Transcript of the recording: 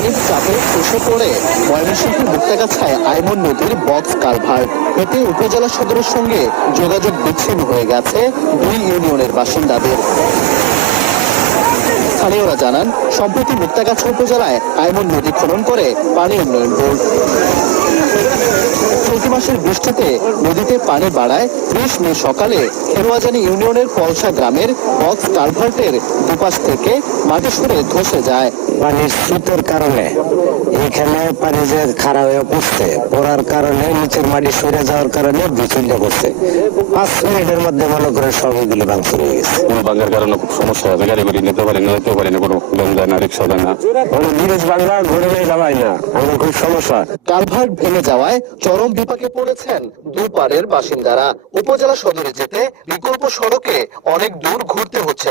পানির চাপে খসে পড়ে ময়মনসিংহের মুক্তাগাছায় আইমন নদীর বক্স কালভার্ট। এতে উপজেলা সদরের সঙ্গে যোগাযোগ বিচ্ছিন্ন হয়ে গেছে দুই ইউনিয়নের বাসিন্দাদের। স্থানীয়রা জানান, সম্প্রতি মুক্তাগাছা উপজেলায় আইমন নদী খনন করে পানি উন্নয়ন বোর্ড। চলতি মাসের বৃষ্টিতে নদীতে পানি বাড়ায় ৩০ মে সকালে খেরোয়াজানি ইউনিয়নের পলসা গ্রামের বক্স কালভার্টের দুপাশ থেকে মাটি সরে ধসে যায়। পানির স্রোতের কারণে এখানে পানি যে খারাপ হয়ে পড়ছে, পড়ার কারণে নিচের মাটি সরে যাওয়ার কারণে বিচুল্লা করছে। ৫ মিনিটের মধ্যে মনে করে সবগুলো ভাঙচুর হয়ে গেছে। কোনো ভাঙার কারণে খুব সমস্যা হবে, গাড়ি বাড়ি নিতে পারি না, যেতে পারি না, কোনো লোন যায় না, রিক্সা যায় না, কোনো জিনিস বাংলা ঘুরে নিয়ে যাওয়াই না, আমাদের খুব সমস্যা। কালভার্ট ভেঙে যাওয়ায় চরম বিপাকে পড়েছেন দুপাড়ের বাসিন্দারা। উপজেলা সদরে যেতে বিকল্প সড়কে অনেক দূর ঘুরতে হচ্ছে।